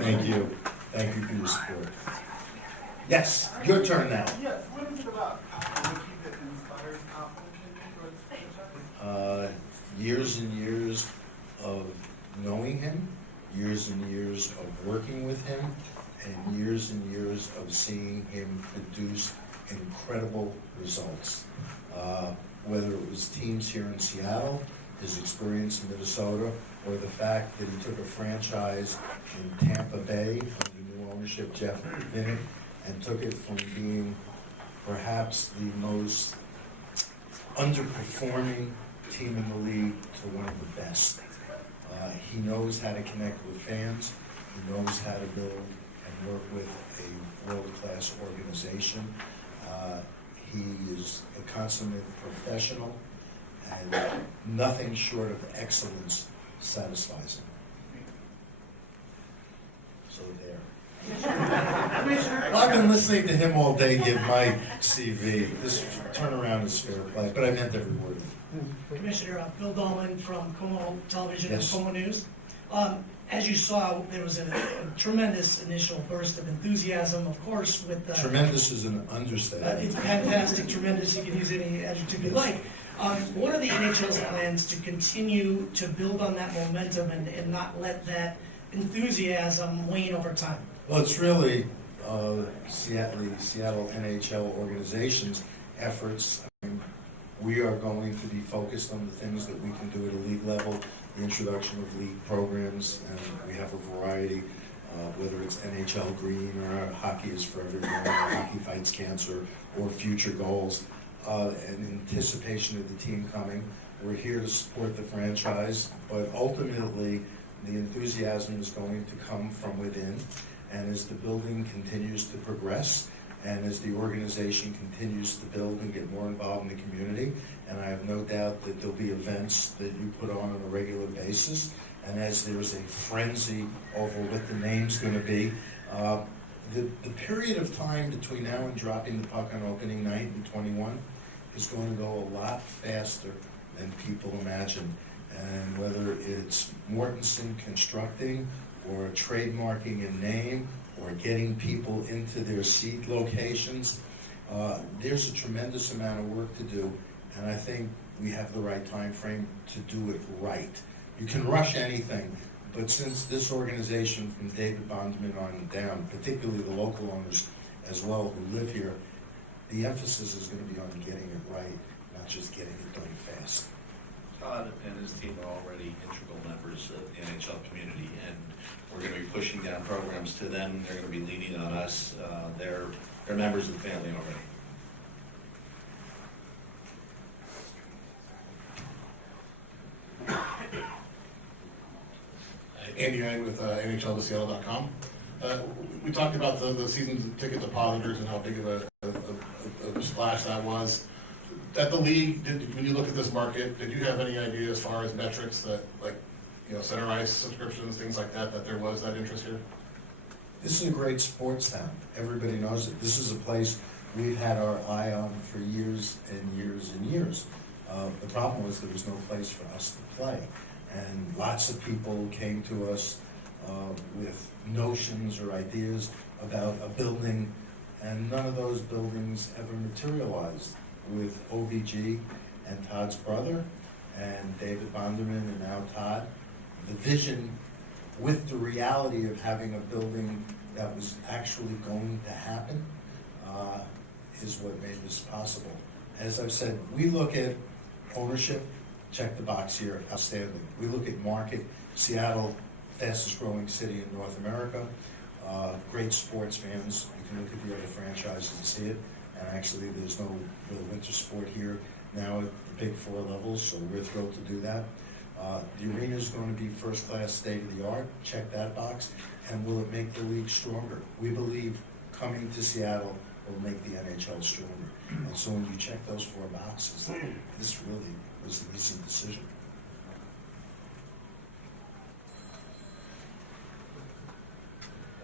Thank you. Thank you for your support. Yes, your turn now. Yes, what is it about Wiki that inspires confidence in you towards franchise? Years and years of knowing him, years and years of working with him, and years of seeing him produce incredible results. Whether it was teams here in Seattle, his experience in Minnesota, or the fact that he took a franchise in Tampa Bay under new ownership, Jeff Vinnick, and took it from being perhaps the most underperforming team in the league to one of the best. He knows how to connect with fans. He knows how to build and work with a world-class organization. He is a consummate professional, and nothing short of excellence satisfies him. So there. Well, I've been listening to him all day give my CV. This turnaround is fair play, but I meant every word of it. Commissioner, Bill Dahlman from Como Television and Yes. Como News. As you saw, there was a tremendous initial burst of enthusiasm, of course, with the... Tremendous is an understatement. It's fantastic, tremendous, you can use any adjective you like. What are the NHL's plans to continue to build on that momentum and not let that enthusiasm wane over time? Well, it's really Seattle NHL organization's efforts. We are going to be focused on the things that we can do at a league level, the introduction of league programs, and we have a variety, whether it's NHL Green or Hockey is for Everyone, or Hockey Fights Cancer, or future goals. In anticipation of the team coming, we're here to support the franchise, but ultimately the enthusiasm is going to come from within, and as the building continues to progress, and as the organization continues to build and get more involved in the community, and I have no doubt that there'll be events that you put on a regular basis, and as there's a frenzy over what the name's going to be, the period of time between now and dropping the puck on opening night in 21 is going to go a lot faster than people imagine. And whether it's Mortensen constructing or trademarking a name or getting people into their seat locations, there's a tremendous amount of work to do, and I think we have the right time frame to do it right. You can rush anything, but since this organization, from David Bondman on down, particularly the local owners as well who live here, the emphasis is going to be on getting it right, not just getting it done fast. Todd and his team are already integral members of the NHL community, and we're going to be pushing down programs to them. They're going to be leaning on us. They're members of the family already. Andy Yang with NHLTheSeattle.com. We talked about the season ticket depositors and how big of a splash that was. At the league, when you look at this market, did you have any idea as far as metrics that, like, center ice subscriptions, things like that, that there was that interest here? This is a great sports town. Everybody knows it. This is a place we've had our eye on for years and years and years. The problem was there was no place for us to play. And lots of people came to us with notions or ideas about a building, and none of those buildings ever materialized. With OVG and Todd's brother and David Bonderman and now Todd, the vision with the reality of having a building that was actually going to happen is what made this possible. As I've said, we look at ownership, check the box here, outstanding. We look at market, Seattle, fastest growing city in North America, great sports fans. You can look at the other franchises and see it. And actually, there's no real winter sport here now at the big four levels, so we're thrilled to do that. The arena is going to be first class, state of the art, check that box. And will it make the league stronger? We believe coming to Seattle will make the NHL stronger. And so when you check those four boxes, this really was an easy decision.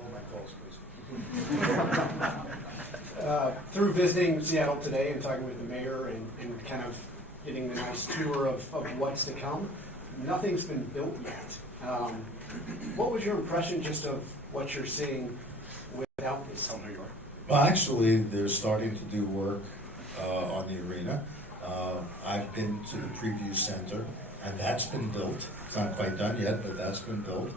All my calls, please. Through visiting Seattle today and talking with the mayor and kind of getting a nice tour of what's to come, nothing's been built yet. What was your impression just of what you're seeing without this under your? Well, actually, they're starting to do work on the arena. I've been to the preview center, and that's been built. It's not quite done yet, but that's been built.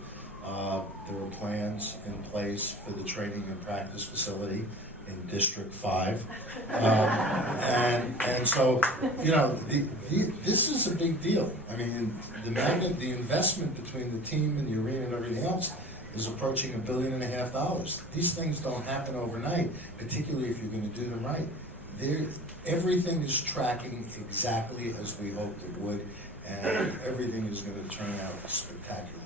There are plans in place for the training and practice facility in District 5. And so, you know, this is a big deal. I mean, the investment between the team and the arena and everything else is approaching $1.5 billion. These things don't happen overnight, particularly if you're going to do them right. Everything is tracking exactly as we hoped it would, and everything is going to turn out spectacularly.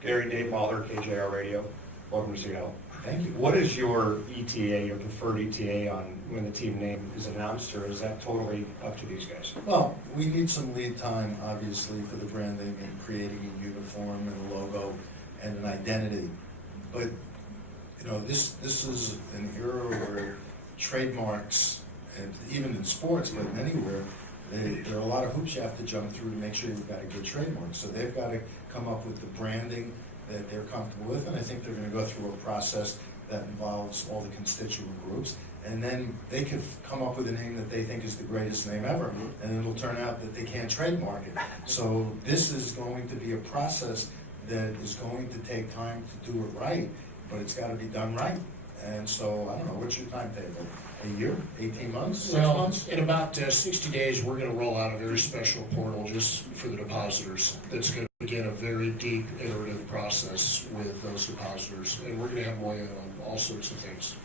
Gary, Dave Mahler, KJR Radio. Welcome to Seattle. Thank you. What is your ETA, your preferred ETA on when the team name is announced, or is that totally up to these guys? Well, we need some lead time, obviously, for the branding and creating a uniform and a logo and an identity. But, you know, this is an era where trademarks, and even in sports, but anywhere, there are a lot of hoops you have to jump through to make sure you've got a good trademark. So they've got to come up with the branding that they're comfortable with, and I think they're going to go through a process that involves all the constituent groups, and then they could come up with a name that they think is the greatest name ever, and it'll turn out that they can't trademark it. So this is going to be a process that is going to take time to do it right, but it's got to be done right. And so, I don't know, what's your timetable? A year, 18 months, 6 Well, months? in about 60 days, we're going to roll out a very special portal just for the depositors. That's going to begin a very deep iterative process with those depositors. And we're going to have Moya on all sorts of things.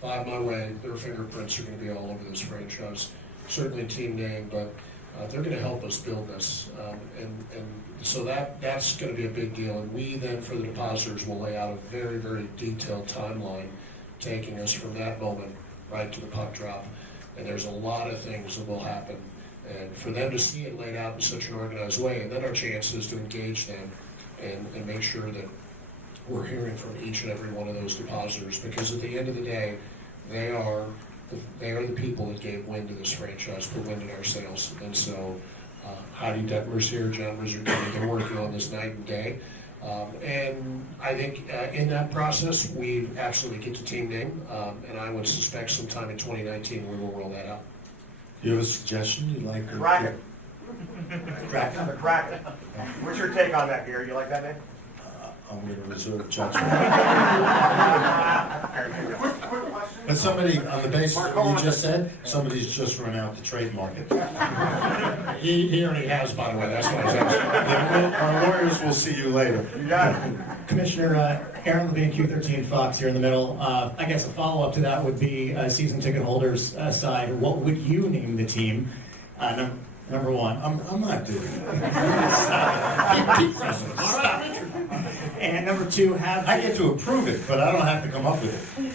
By my way, their fingerprints are going to be all over this franchise. Certainly team name, but they're going to help us build this. And so that's going to be a big deal. And we then, for the depositors, will lay out a very, very detailed timeline taking us from that moment right to the puck drop. And there's a lot of things that will happen. And for them to see it laid out in such an organized way, and then our chance is to engage them and make sure that we're hearing from each and every one of those depositors. Because at the end of the day, they are the people that gave wind to this franchise, put wind in our sails. And so Heidi Detmer's here, John Rizzardini, they're working on this night and day. And I think in that process, we absolutely get to team name, and I would suspect sometime in 2019 we will roll that out. Do you have a suggestion you'd like to? Kraken. Kraken? The Kraken. What's your take on that, Gary? You like that name? I'm going to reserve judgment. Quick question. But somebody, on the basis of what you just said, somebody's just run out to trademark it. He already has, by the way, that's what I was asking. Our lawyers will see you later. You got it. Commissioner Aaron Levine, Q13 Fox here in the middle. I guess a follow-up to that would be season ticket holders side. What would you name the team? Number one. I'm not doing it. And number two, I get to approve it, but I don't have to come up with it.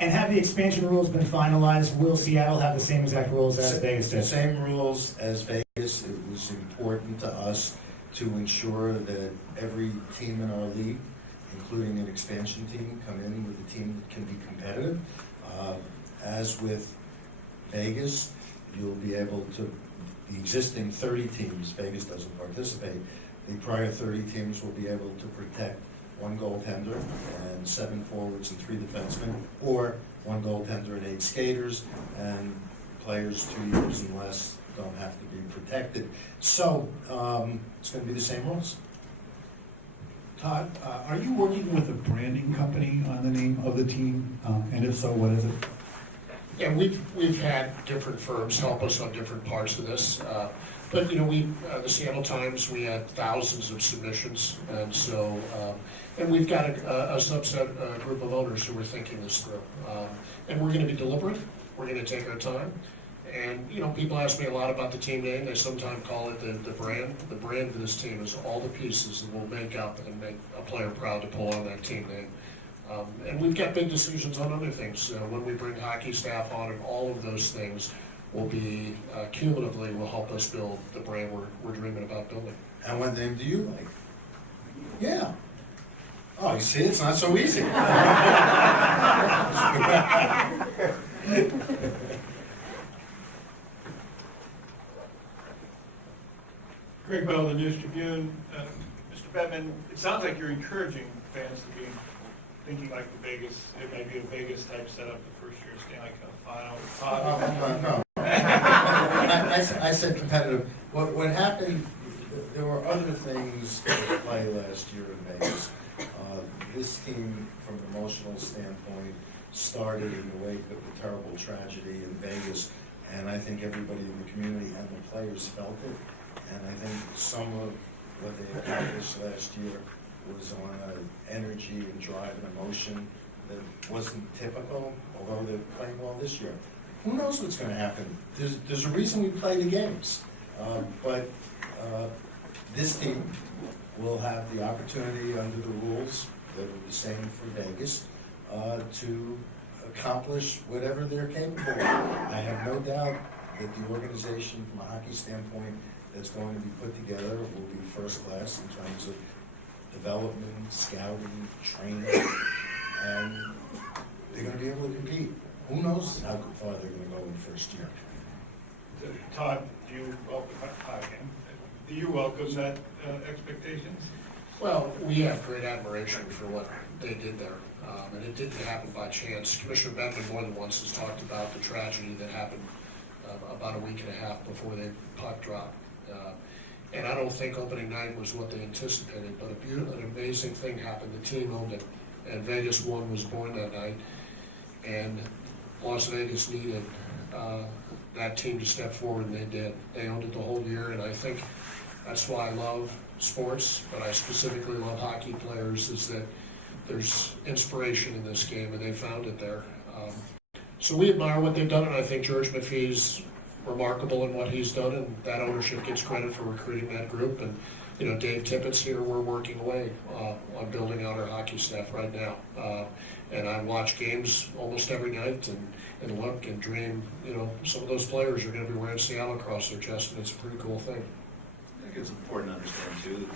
and have the expansion rules been finalized? Will Seattle have the same exact rules as Vegas did? Same rules as Vegas. It was important to us to ensure that every team in our league, including an expansion team, come in with a team that can be competitive. As with Vegas, you'll be able to, the existing 30 teams, Vegas doesn't participate, the prior 30 teams will be able to protect one goaltender and 7 forwards and 3 defensemen, or 1 goaltender and 8 skaters, and players 2 years and less don't have to be protected. So it's going to be the same rules. Todd, are you working with a branding company on the name of the team? And if so, what is it? Yeah, we've had different firms help us on different parts of this. But, you know, the Seattle Times, we had thousands of submissions. And so, and we've got a subset group of owners who are thinking this through. And we're going to be deliberate. We're going to take our time. And, you know, people ask me a lot about the team name. They sometimes call it the brand. The brand for this team is all the pieces that will make up and make a player proud to pull on that team name. And we've got big decisions on other things. When we bring hockey staff on, and all of those things will be, cumulatively, will help us build the brand we're dreaming about building. And what name do you like? Yeah. Oh, you see, it's not so easy. Greg Bell, the News Tribune. Mr. Bettman, it sounds like you're encouraging fans to be thinking like the Vegas, it may be a Vegas type setup the first year, Stanley Cup final. No. I said competitive. What happened, there were other things at play last year in Vegas. This team, from an emotional standpoint, started in the wake of the terrible tragedy in Vegas, and I think everybody in the community and the players felt it. And I think some of what they accomplished last year was on an energy and drive and emotion that wasn't typical, although they're playing well this year. Who knows what's going to happen? There's a reason we play the games. But this team will have the opportunity under the rules that are the same for Vegas to accomplish whatever they're capable of. I have no doubt that the organization, from a hockey standpoint, that's going to be put together will be first class in terms of development, scouting, training, and they're going to be able to compete. Who knows how far they're going to go in the first year. Todd, do you welcome, hi again. Do you welcome that expectations? Well, we have great admiration for what they did there, and it didn't happen by chance. Commissioner Bettman more than once has talked about the tragedy that happened about a week and a half before the puck dropped. And I don't think opening night was what they anticipated, but an amazing thing happened. The team owned it, and Vegas 1 was born that night, and Las Vegas needed that team to step forward, and they did. They owned it the whole year, and I think that's why I love sports, but I specifically love hockey players, is that there's inspiration in this game, and they found it there. So we admire what they've done, and I think George McPhee's remarkable in what he's done, and that ownership gets credit for recruiting that group. And you know, Dave Tippett's here. We're working away on building out our hockey staff right now. And I watch games almost every night and look and dream. You know, some of those players are going to be wearing Seattle across their chest, and it's a pretty cool thing. I think it's important to understand too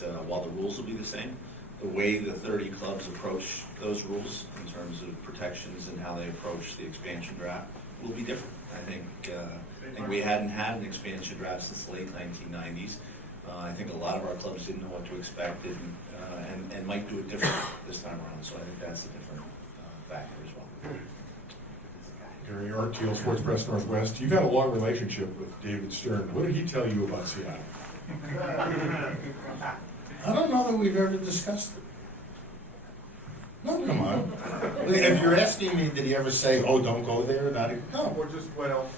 that while the rules will be the same, the way the 30 clubs approach those rules in terms of protections and how they approach the expansion draft will be different. I think we hadn't had an expansion draft since the late 1990s. I think a lot of our clubs didn't know what to expect and might do it differently this time around. So I think that's a different factor as well. Gary Artiel, Sports Press Northwest. You've had a long relationship with David Stern. What did he tell you about Seattle? I don't know that we've ever discussed it. No, come on. If you're asking me, did he ever say, "Oh, don't go there"? No. Or just what else?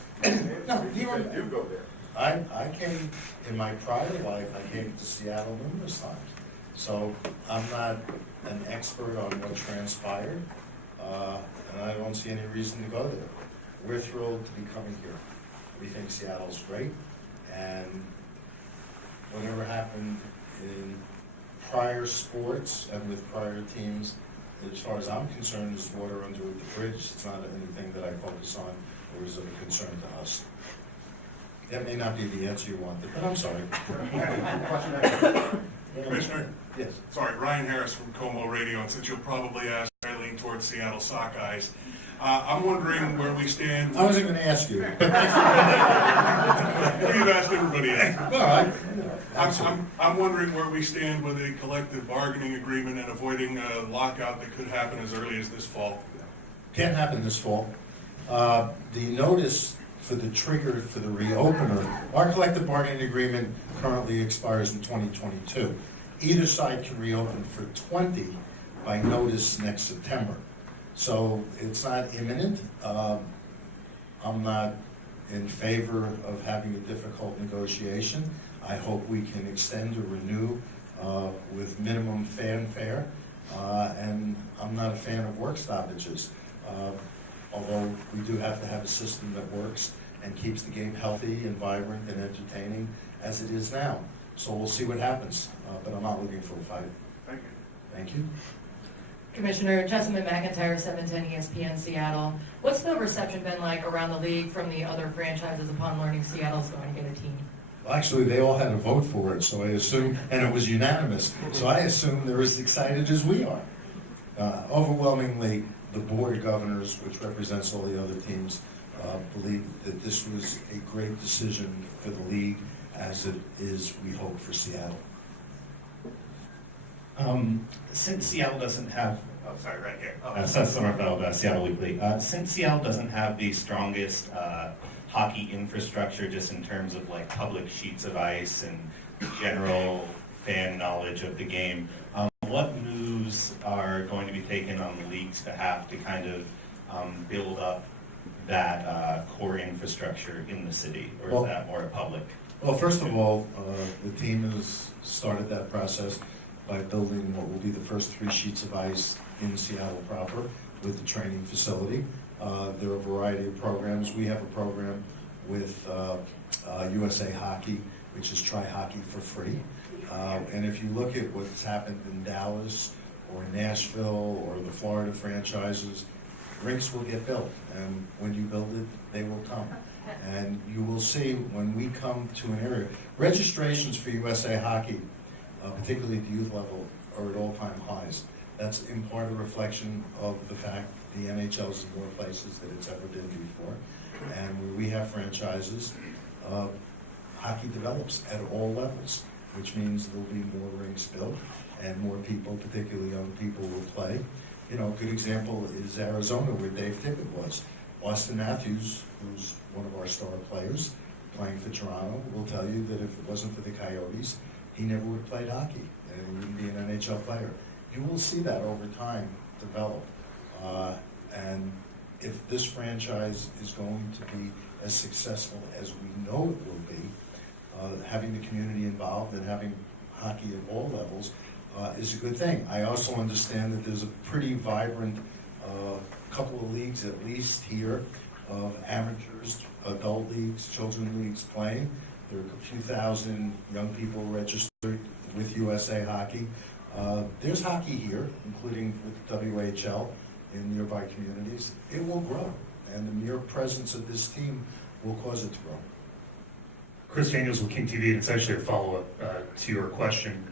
No, he You go there. I came, in my prior life, I came to Seattle numerous times. So I'm not an expert on what transpired, and I don't see any reason to go there. We're thrilled to be coming here. We think Seattle's great, and whatever happened in prior sports and with prior teams, as far as I'm concerned, is water under the bridge. It's not anything that I focus on or is of a concern to us. That may not be the answer you wanted, but I'm sorry. Commissioner? Yes. Sorry, Ryan Harris from Como Radio, and since you'll probably ask, I lean towards Seattle Sockeyes. I'm wondering where we stand. I wasn't going to ask you. You've asked everybody else. Well, I'm wondering where we stand with a collective bargaining agreement and avoiding a lockout that could happen as early as this fall. can't happen this fall. The notice for the trigger for the reopener, our collective bargaining agreement currently expires in 2022. Either side can reopen for 20 by notice next September. So it's not imminent. I'm not in favor of having a difficult negotiation. I hope we can extend or renew with minimum fanfare. And I'm not a fan of work stoppages. Although we do have to have a system that works and keeps the game healthy and vibrant and entertaining as it is now. So we'll see what happens, but I'm not looking for a fight. Thank you. Thank you. Commissioner Jessamine McIntyre, 710 ESPN Seattle. What's the reception been like around the league from the other franchises upon learning Seattle's going to get a team? Well, actually, they all had a vote for it, so I assume, and it was unanimous, so I assume they're as excited as we are. Overwhelmingly, the Board of Governors, which represents all the other teams, believe that this was a great decision for the league as it is, we hope, for Seattle. Since Seattle doesn't have, sorry, right here. Seth Sommerfeld, Seattle Weekly. Since Seattle doesn't have the strongest hockey infrastructure, just in terms of like public sheets of ice and general fan knowledge of the game, what moves are going to be taken on the leagues to have to kind of build up that core infrastructure in the city, or is that more public? Well, first of all, the team has started that process by building what will be the first 3 sheets of ice in Seattle proper with the training facility. There are a variety of programs. We have a program with USA Hockey, which is Try Hockey for Free. And if you look at what's happened in Dallas or Nashville or the Florida franchises, rinks will get built. And when you build it, they will come. And you will see when we come to an area, registrations for USA Hockey, particularly at the youth level, are at all-time highs. That's in part a reflection of the fact the NHL is in more places than it's ever been before. And where we have franchises, hockey develops at all levels, which means there'll be more rinks built and more people, particularly young people, will play. You know, a good example is Arizona, where Dave Tippett was. Austin Matthews, who's one of our star players, playing for Toronto, will tell you that if it wasn't for the Coyotes, he never would have played hockey, and he wouldn't be an NHL player. You will see that over time develop. And if this franchise is going to be as successful as we know it will be, having the community involved and having hockey at all levels is a good thing. I also understand that there's a pretty vibrant couple of leagues, at least here, of amateurs, adult leagues, children leagues playing. There are a few thousand young people registered with USA Hockey. There's hockey here, including with the WHL in nearby communities. It will grow, and the mere presence of this team will cause it to grow. Chris Daniels with King TV, and it's actually a follow-up to your question.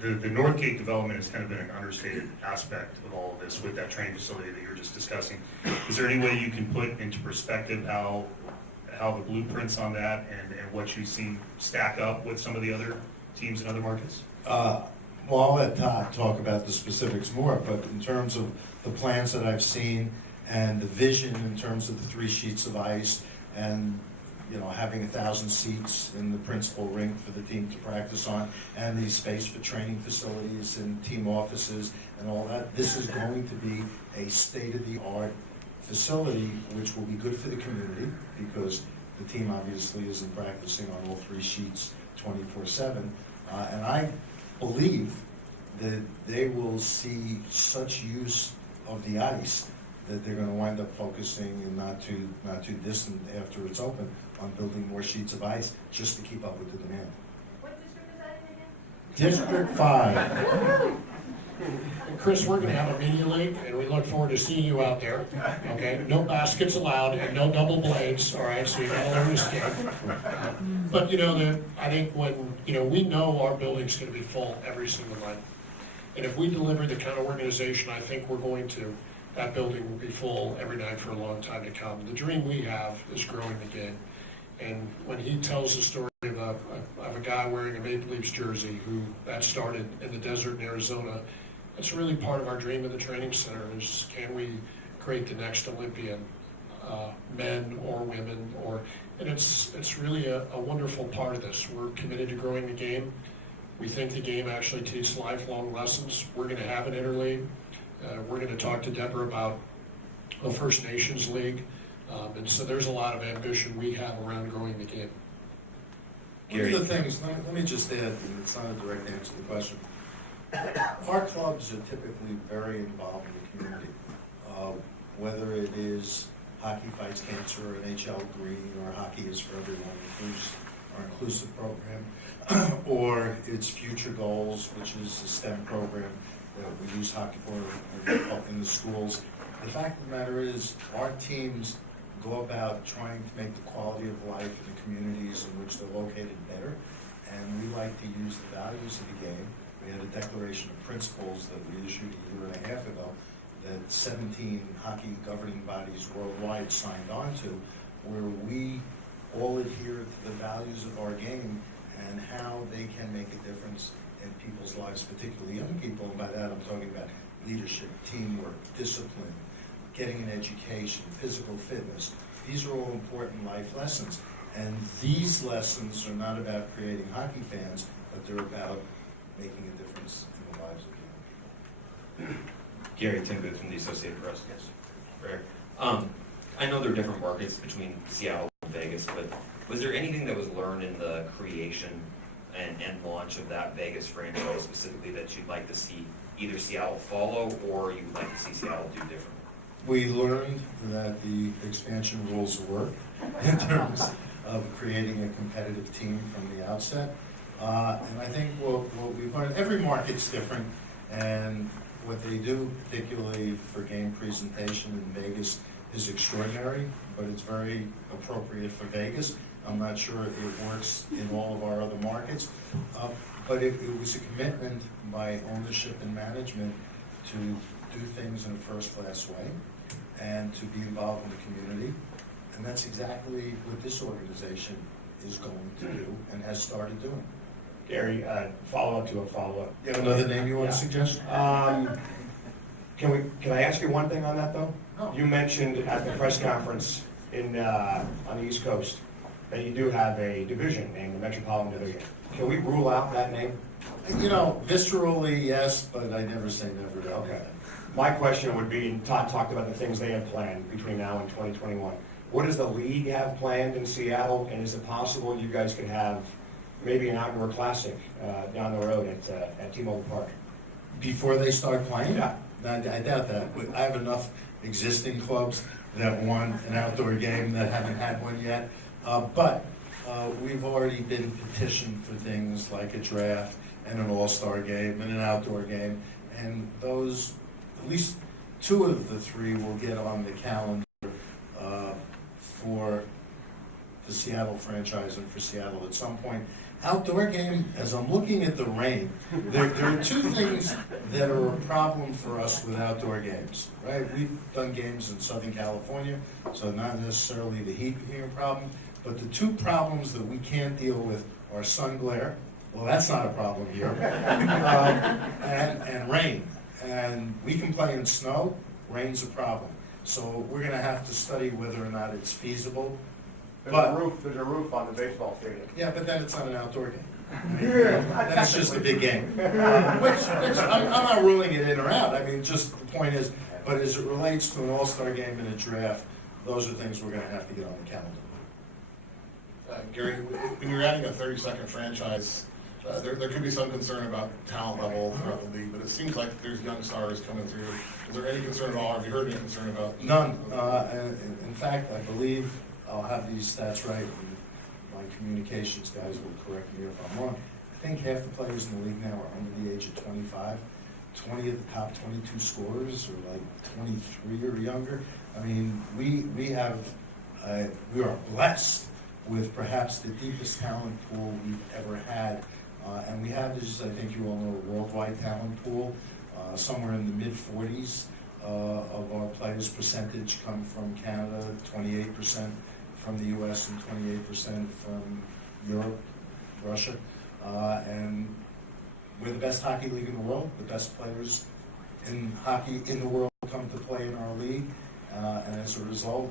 The Northgate development has kind of been an understated aspect of all of this with that training facility that you were just discussing. Is there any way you can put into perspective how the blueprints on that and what you've seen stack up with some of the other teams in other markets? Well, I'll let Todd talk about the specifics more, but in terms of the plans that I've seen and the vision in terms of the 3 sheets of ice and, you know, having 1,000 seats in the principal rink for the team to practice on, and the space for training facilities and team offices and all that, this is going to be a state-of-the-art facility, which will be good for the community because the team obviously isn't practicing on all 3 sheets 24/7. And I believe that they will see such use of the ice that they're going to wind up focusing, and not too distant after it's open, on building more sheets of ice just to keep up with the demand. What district is that in again? District 5. And Chris, we're gonna have a mini league, and we look forward to seeing you out there, okay? No baskets allowed and no double blades, all right, so you gotta learn to skate. But, you know, I think when, you know, we know our building's gonna be full every single night. And if we deliver the kind of organization I think we're going to, that building will be full every night for a long time to come. The dream we have is growing the game. And when he tells the story of a guy wearing a Maple Leafs jersey who that started in the desert in Arizona, that's really part of our dream of the training center is, can we create the next Olympian, men or women, and it's really a wonderful part of this. We're committed to growing the game. We think the game actually teaches lifelong lessons. We're going to have an interleague. We're going to talk to Deborah about a First Nations league. And so there's a lot of ambition we have around growing the game. One of the things, let me just add, and it's not a direct answer to the question. Our clubs are typically very involved in the community. Whether it is Hockey Fights Cancer or NHL Green or Hockey is for Everyone, our inclusive program, or it's Future Goals, which is a STEM program that we use hockey for in the schools. The fact of the matter is, our teams go about trying to make the quality of life in the communities in which they're located better, and we like to use the values of the game. We had a declaration of principles that we issued a year and a half ago that 17 hockey governing bodies worldwide signed on to, where we all adhere to the values of our game and how they can make a difference in people's lives, particularly young people. And by that, I'm talking about leadership, teamwork, discipline, getting an education, physical fitness. These are all important life lessons. And these lessons are not about creating hockey fans, but they're about making a difference in the lives of young people. Gary Timbit from the Associated Press. Yes. Rare. I know there are different markets between Seattle and Vegas, but was there anything that was learned in the creation and launch of that Vegas franchise specifically that you'd like to see either Seattle follow or you would like to see Seattle do differently? We learned that the expansion rules work in terms of creating a competitive team from the outset. And I think what we've learned, every market's different, and what they do, particularly for game presentation in Vegas, is extraordinary, but it's very appropriate for Vegas. I'm not sure it works in all of our other markets, but it was a commitment by ownership and management to do things in a first-class way and to be involved in the community. And that's exactly what this organization is going to do and has started doing. Gary, follow-up to a follow-up. You have another name you want to suggest? Can I ask you one thing on that, though? No. You mentioned at the press conference on the East Coast that you do have a division named the Metropolitan Division. Can we rule out that name? You know, viscerally, yes, but I never say never. Okay. My question would be, and Todd talked about the things they have planned between now and 2021. What does the league have planned in Seattle, and is it possible you guys could have maybe an outdoor classic down the road at T-Mobile Park? Before they start playing? Yeah. I doubt that. I have enough existing clubs that want an outdoor game that haven't had one yet. But we've already been petitioned for things like a draft and an all-star game and an outdoor game. And those, at least two of the three will get on the calendar for the Seattle franchise and for Seattle at some point. Outdoor game, as I'm looking at the rain, there are two things that are a problem for us with outdoor games, right? We've done games in Southern California, so not necessarily the heat being a problem, but the two problems that we can't deal with are sun glare. Well, that's not a problem here. And rain. And we can play in snow, rain's a problem. So we're going to have to study whether or not it's feasible. There's a roof on the baseball stadium. Yeah, but then it's not an outdoor game. Then it's just a big game. Which I'm not ruling it in or out. I mean, just the point is, but as it relates to an all-star game and a draft, those are things we're going to have to get on the calendar. Gary, when you're adding a 32nd franchise, there could be some concern about talent level throughout the league, but it seems like there's young stars coming through. Is there any concern at all? Have you heard any concern about? None. In fact, I believe I'll have these stats right, and my communications guys will correct me if I'm wrong. I think half the players in the league now are under the age of 25. 20 of the top 22 scorers are like 23 or younger. I mean, we are blessed with perhaps the deepest talent pool we've ever had. And we have, as I think you all know, a worldwide talent pool. Somewhere in the mid-40s of our players' percentage come from Canada, 28% from the U.S. and 28% from Europe, Russia. And we're the best hockey league in the world. The best players in hockey in the world come to play in our league. And as a result,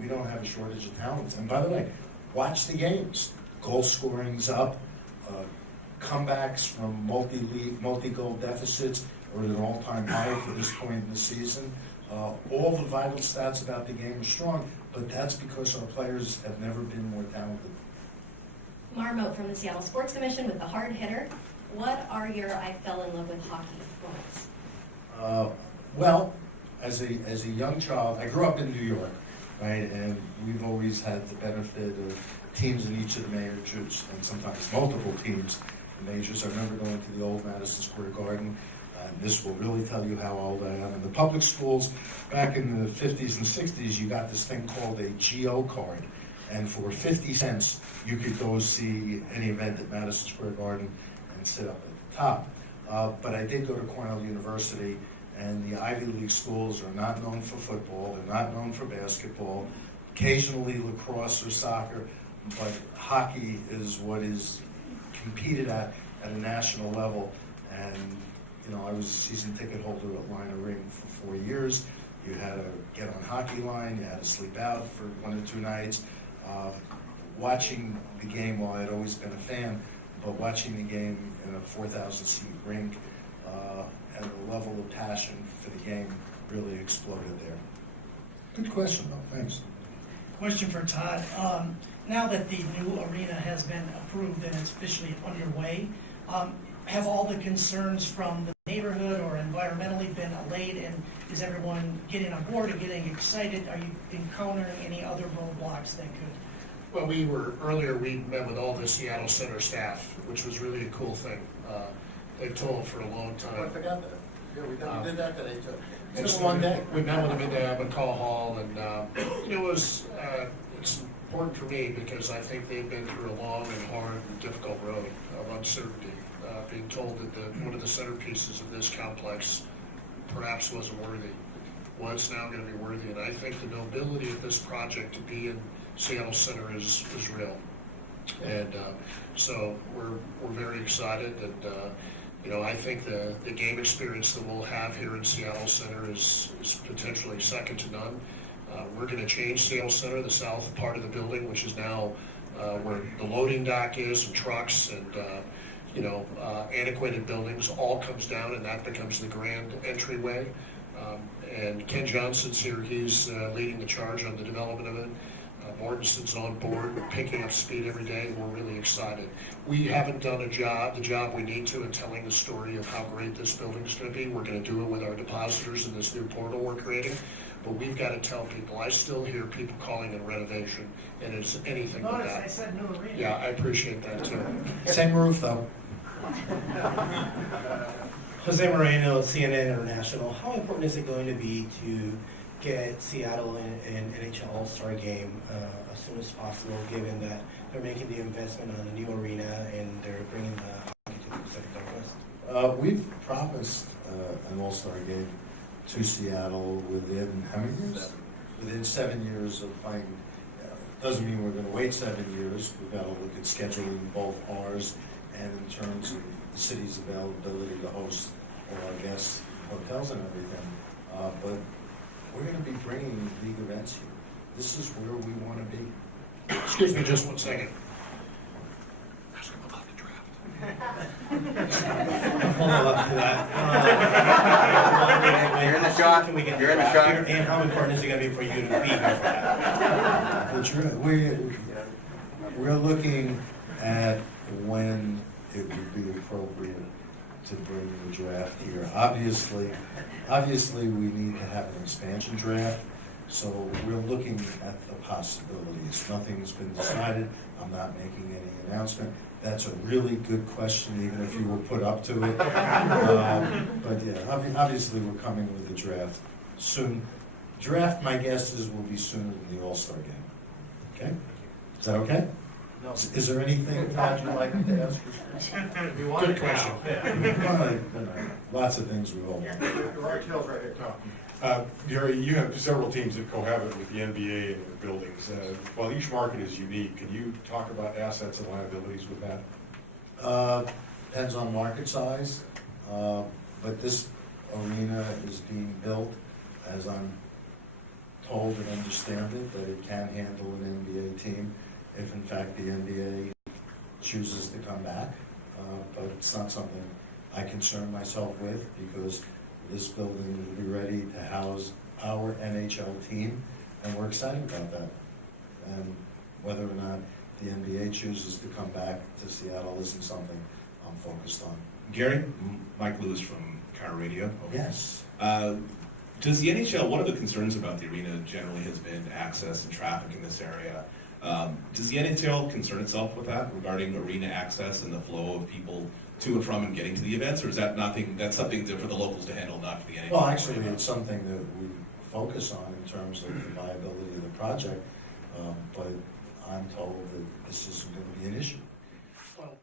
we don't have a shortage of talent. And by the way, watch the games. Goal scoring's up. Comebacks from multi-goal deficits are at an all-time high for this point in the season. All the vital stats about the game are strong, but that's because our players have never been more talented. Marmo from the Seattle Sports Commission with the hard hitter. What are your I fell in love with hockey moments? Well, as a young child, I grew up in New York, right, and we've always had the benefit of teams in each of the majors, and sometimes multiple teams in majors. I remember going to the old Madison Square Garden. This will really tell you how old I am. In the public schools, back in the 50s and 60s, you got this thing called a GO card. And for 50 cents, you could go see any event at Madison Square Garden and sit up at the top. But I did go to Cornell University, and the Ivy League schools are not known for football. They're not known for basketball, occasionally lacrosse or soccer. but hockey is what is competed at a national level. And, you know, I was a season ticket holder at Liner Ring for 4 years. You had to get on hockey line, you had to sleep out for 1 or 2 nights. Watching the game, while I'd always been a fan, but watching the game in a 4,000 seat rink and the level of passion for the game really exploded there. Good question though, thanks. Question for Todd. Now that the new arena has been approved and it's officially underway, have all the concerns from the neighborhood or environmentally been allayed, and is everyone getting on board and getting excited? Are you encountering any other roadblocks that could? Well, earlier we met with all the Seattle Center staff, which was really a cool thing. They've told for a long I time. forgot that. Yeah, we did that today too. Just one day. We met with them in McCall Hall, and it's important for me because I think they've been through a long and hard and difficult road of uncertainty. Being told that one of the centerpieces of this complex perhaps wasn't worthy, was now going to be worthy, and I think the nobility of this project to be in Seattle Center is real, and so we're very excited, and I think the game experience that we'll have here in Seattle Center is potentially second to none. We're going to change Seattle Center, the south part of the building, which is now where the loading dock is, and trucks, and antiquated buildings, all comes down, and that becomes the grand entryway. And Ken Johnson's here, he's leading the charge on the development of it. Mortensen's on board, we're picking up speed every day, and we're really excited. We haven't done the job we need to in telling the story of how great this building's going to be. We're going to do it with our depositors in this new portal we're creating, but we've got to tell people. I still hear people calling it renovation, and it's anything but Notice I that. said new arena. Yeah, I appreciate that too. Same roof though. Jose Moreno, CNN International. How important is it going to be to get Seattle in an NHL All-Star game as soon as possible, given that they're making the investment on a new arena and they're bringing the hockey to the Pacific Northwest? We've promised an all-star game to Seattle within how many years? Within 7 years of playing. Doesn't mean we're going to wait 7 years. We've got to look at scheduling both ours and in terms of the city's availability to host all our guests, hotels and everything. But we're going to be bringing league events here. This is where we want to be. Excuse me just 1 second. Ask him about the draft. Follow up to that. You're in the shot. Can we get You're in the shot. And how important is it going to be for you to be here for that? That's right. We're looking at when it would be appropriate to bring the draft here. Obviously, we need to have an expansion draft, so we're looking at the possibilities. Nothing's been decided. I'm not making any announcement. That's a really good question, even if you were put up to it. But yeah, obviously we're coming with the draft soon. Draft, my guess is, will be sooner than the All-Star game. Okay? Is that okay? No. Is there anything, Todd, you'd like to ask? Good question. Lots of things we all want. Tails right here, Tom. Gary, you have several teams that cohabit with the NBA and the buildings. While each market is unique, can you talk about assets and liabilities with that? Depends on market size, but this arena is being built, as I'm told and understand it, that it can handle an NBA team if in fact the NBA chooses to come back. But it's not something I concern myself with, because this building will be ready to house our NHL team, and we're excited about that. And whether or not the NBA chooses to come back to Seattle isn't something I'm focused on. Gary, Mike Lewis from Car Radio. Yes. Does the NHL, one of the concerns about the arena generally has been access and traffic in this area. Does the NHL concern itself with that regarding arena access and the flow of people to and from and getting to the events, or is that nothing, that's something for the locals to handle, not for the NHL? Well, actually, it's something that we focus on in terms of the viability of the project, but I'm told that this isn't going to be an issue. Well,